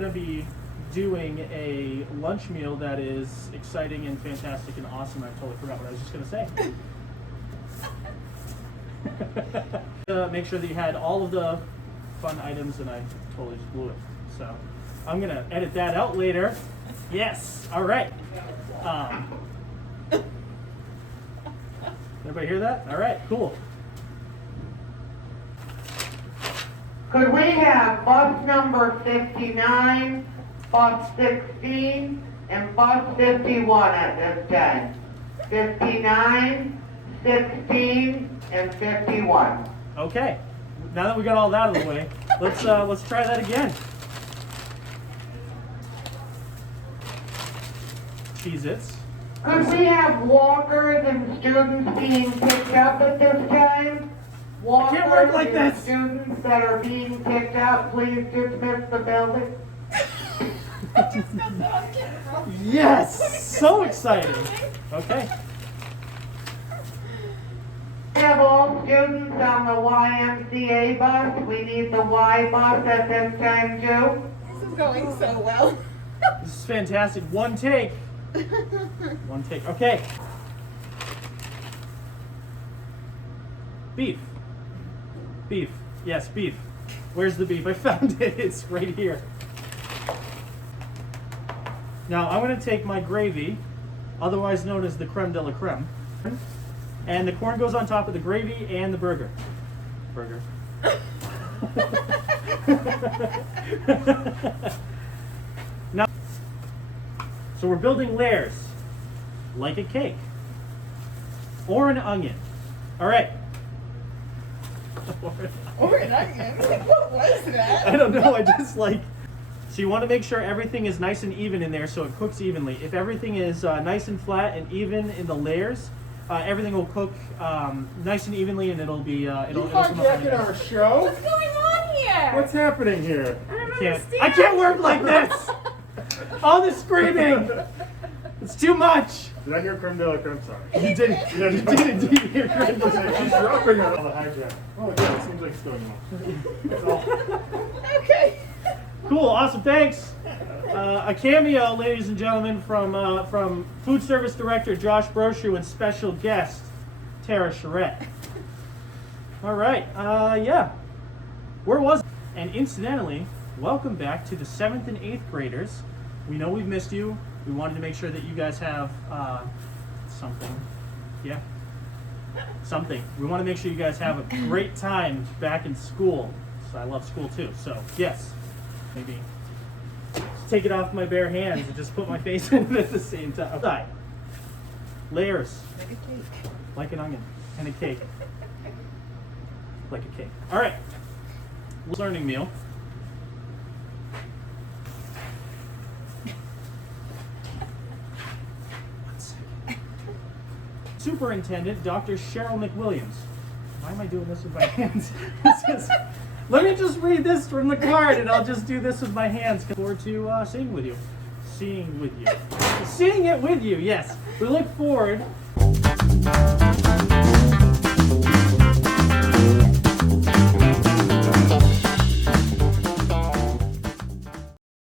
going to be doing a lunch meal that is exciting and fantastic and awesome. I totally forgot what I was just going to say. Make sure that you had all of the fun items, and I totally just blew it. So I'm going to edit that out later. Yes. All right. Everybody hear that? All right, cool. Could we have bus number 59, bus 16, and bus 51 at this time? 59, 16, and 51. Okay. Now that we got all that out of the way, let's try that again. Cheez-Its. Could we have walkers and students being picked up at this time? Walkers can't work like and this. students that are being picked up, please dismiss the building. Yes! So exciting. Okay. We have all students on the YMCA bus. We need the Y bus at this time too. This is going so well. This is fantastic. One take. One take. Okay. Beef. Beef. Yes, beef. Where's the beef? I found it. It's right here. Now, I'm going to take my gravy, otherwise known as the creme de la creme, and the corn goes on top of the gravy and the burger. Burger. Now, so we're building layers, like a cake, or an onion. All right. Or an onion. What was that? I don't know, I just like... So you want to make sure everything is nice and even in there so it cooks evenly. If everything is nice and flat and even in the layers, everything will cook nice and evenly, and it'll be... it'll come up hijacking our show? What's going on here? What's happening here? I don't I understand. can't work like this! All the screaming! It's too much! Did I hear creme de la creme? Sorry. You did it. You did indeed hear creme de la creme. She's dropping on the hijack. Oh yeah, it seems like it's going well. Okay. Cool, awesome, thanks. A cameo, ladies and gentlemen, from Food Service Director Josh Brochu and special guest Tara Charette. All right, yeah. Where was it? And incidentally, welcome back to the 7th and 8th graders. We know we've missed you. We wanted to make sure that you guys have something. Yeah. Something. We want to make sure you guys have a great time back in school. So I love school too. So, yes. Maybe take it off my bare hands and just put my face in it at the same time. Right. Layers. Like a cake. Like an onion. And a cake. Like a cake. All right. Learning meal. Superintendent Dr. Cheryl McWilliams. Why am I doing this with my hands? Let me just read this from the card, and I'll just do this with my hands. Look forward to seeing with you. Seeing with you. Seeing it with you, yes. We look forward